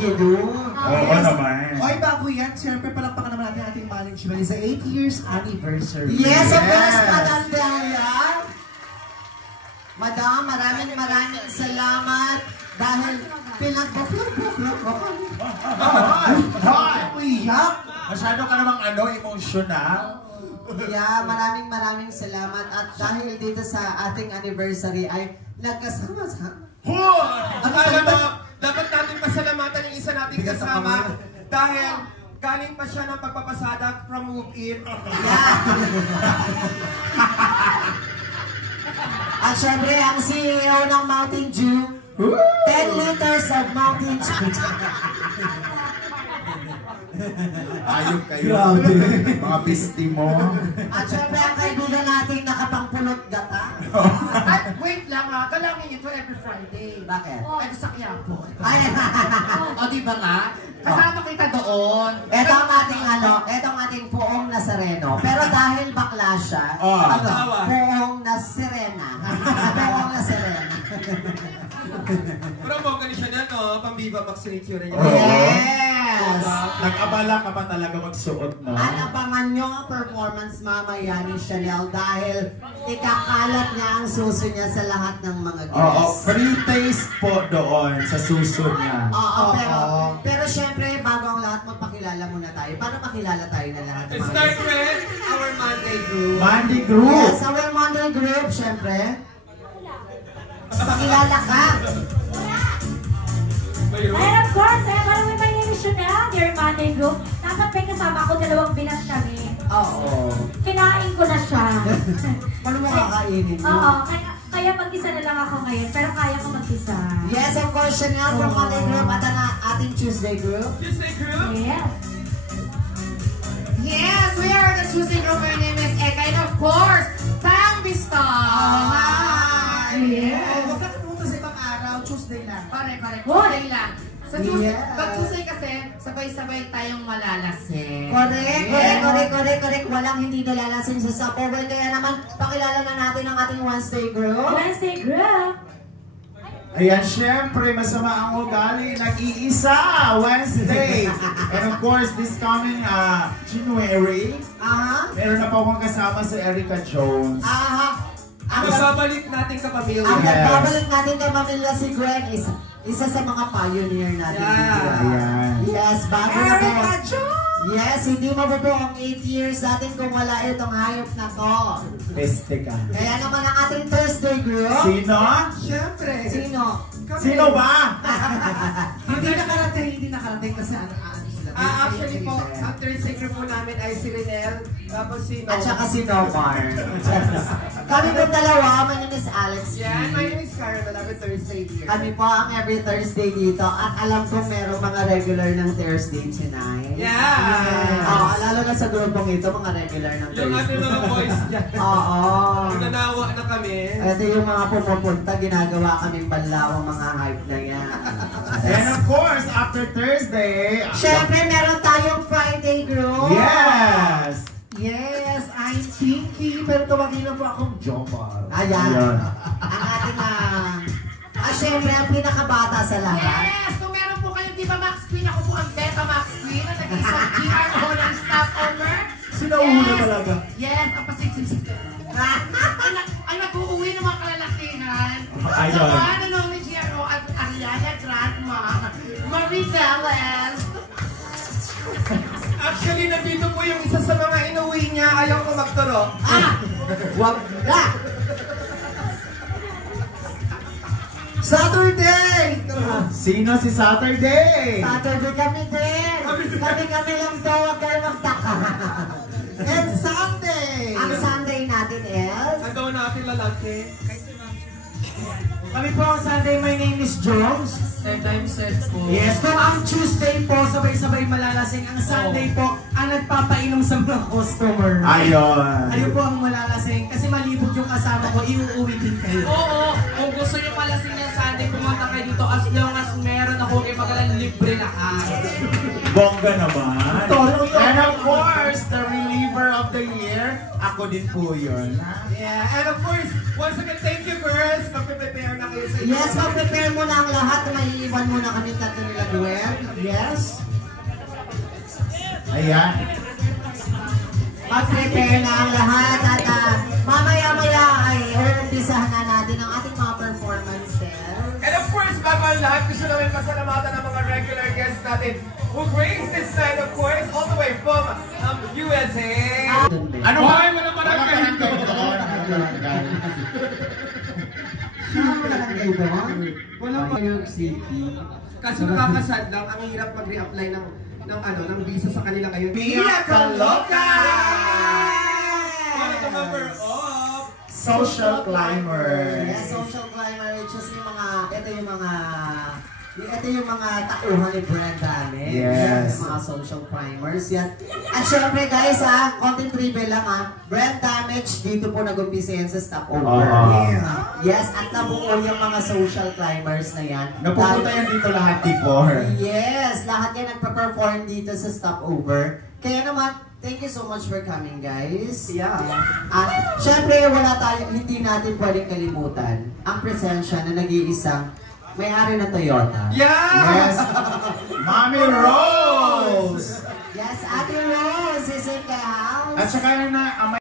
Kido. Oo naman. Oy, bago yan, siyempre palakpakan naman natin ating management sa 8 years anniversary. Yes, of course, Madam Daya. Madam, maraming salamat dahil pinagbuklog-buklog ko. Uyak! Masyado ka namang emotional. Yeah, maraming salamat at dahil dito sa ating anniversary ay nagkasama-sama. Alam mo, dapat natin pasalamatan yung isa nating kasama dahil galing pa siya ng pagpapasada from move-in. Yeah. At syempre, ang CEO ng Mountain Dew, 10 liters of Mountain Dew. Ayok kayo. Grabe. Mga bisti mo. At syempre, ang kaibigan nating nakapangpulot gata. At wait lang kalangin ito every Friday. Bakit? Ay, sa Quiapo. Ay, O, di ba nga? Kasama kita doon. Ito ang ating Poong Nazareno. Pero dahil bakla siya, Poong Nazarena. Poong Nazarena. Pero mo, ganun siya na, no? Pambiba vaccinate yun rin. Yes! Nag-abala ka pa talaga magsuot, no? At abangan nyo ang performance mamaya ni Chanel dahil ikakalat niya ang suso niya sa lahat ng mga guests. Oo, free taste po doon sa suso niya. Oo, pero syempre, bago ang lahat, magpakilala muna tayo. Paano makilala tayo na lahat? Let's start with our Monday group. Monday group. Yes, our Monday group, syempre. Pakilala ka. And of course, by the way, my name is Chanel, your Monday group. Dapat may kasama ko, 2 bilas kami. Oo. Kinain ko na siya. Paano mo kakainin mo? Oo, kaya mag-isa na lang ako ngayon, pero kaya ko mag-isa. Yes, of course, Chanel from Monday group at ang ating Tuesday group. Tuesday group? Yes. Yes, we are the Tuesday group. My name is Eka. And of course, Tambista. Hi! Yes. Huwag ka pumunta sa ibang araw, Tuesday lang. Pare, Tuesday lang. Sa Tuesday, Yeah. pag Tuesday kasi, sabay-sabay tayong malalasing. Correct. Walang hindi nalalasing sa Subway. Kaya naman, pakilala na natin ang ating Wednesday group. Wednesday group. Ayan, syempre, masama ang ugali. Nag-iisa, Wednesday. And of course, this coming January, meron na po akong kasama si Erica Jones. Masabalik natin kapamilya. Ang nagbabalik natin kay Mamila si Gwen, isa sa mga pioneer natin. Ayan. Yes, bago na po. Yes, hindi mo po ang 8 years natin kung wala itong hayop na to. Peste ka. Kaya naman ang ating Thursday group. Sino? Siyempre. Sino? Sino ba? Hindi nakarating kasi ano sila. Actually po, ang Thursday group po namin ay si Renel, tapos si At saka si Nomar. Kami po dalawa, my name is Alex. Yan, my name is Karen, malapit Thursday here. Kami po ang every Thursday dito at alam ko merong mga regular ng Thursday tonight. Yeah! Oo, lalo na sa grupong ito, mga regular ng Yung ating Thursday. mga boys dyan. Oo. Nanawa na kami. Ito yung mga pumupunta, ginagawa kaming banlawang mga hype na yan. And of course, after Thursday, Siyempre, meron tayong Friday group. yes! Yes, I'm Pinky, pero tawagin na po akong Jomar. Ayan. Ang ating siyempre, ang pinakabata sa lahat. Yes! Kung meron po kayong Diva Max Queen, ako po ang Beta Max Queen na nag-isang GR na ho ng stopover. Sinauna talaga. Yes, ang pasiksik. Ang nag-uuwi ng mga kalalakihan. Ayun. Sa ano nung ni GRO at Ariana Grandma, Marie Dallas. Actually, nandito po yung isa sa mga inuwi niya. Ayaw ko magturo. Wag na! Saturday! Sino si Saturday? Saturday kami din! Kami lang to, huwag kayo magtaka. And Sunday! Ang Sunday natin is... Ang gawin natin lalaki. Kami po ang Sunday, my name is Jones. Third time set po. Yes, kung ang Tuesday po, sabay-sabay malalasing. Ang Sunday po, ang nagpapainom sa mga customer. Ayun. Ayun po ang malalasing. Kasi malibog yung kasama ko, iuuwi din kayo. Oo, kung gusto nyo malasing ng Sunday, pumunta kayo dito as long as meron ako kay magalang libre lahat. Bongga naman. Toro yun. And of course, the reliever of the year, ako din po yun. Yeah, and of course, once again, thank you girls. Magpe-prepare na kayo Yes, mag-prepare mo na ang lahat. Maiiwan mo na kami tatlo nila Duel. Yes. Ayan. Mag-prepare na ang lahat at mamaya-maya ay umpisahan na natin ang ating mga performances. And of course, bago ang lahat, gusto namin pasalamatan ang mga regular guests natin who graced this night, of course, all the way from USA. Ano ba? Walang barangay dito. Walang New York City. Kasi nakakasad lang, ang hirap mag-reapply ng visa sa kanila ngayon. Pia Kaloka! One of the member of Social Climbers. Yes, social climber, which is ito yung mga tauhan ni Brenda namin. Yes. Yung mga social climbers. Yan. At syempre guys, content trivia lang Brand Damage, dito po nag-umpisa yan sa stopover. Yes, at nabuo yung mga social climbers na yan. Napupunta yan dito lahat before. Yes, lahat yan nagpa-perform dito sa stopover. Kaya naman, thank you so much for coming, guys. Yeah. At syempre, hindi natin pwedeng kalimutan ang presensya na nag-iisang may-ari ng Toyota. Yes! Mami Rose! Yes, Ate Rose is in the house. At saka yung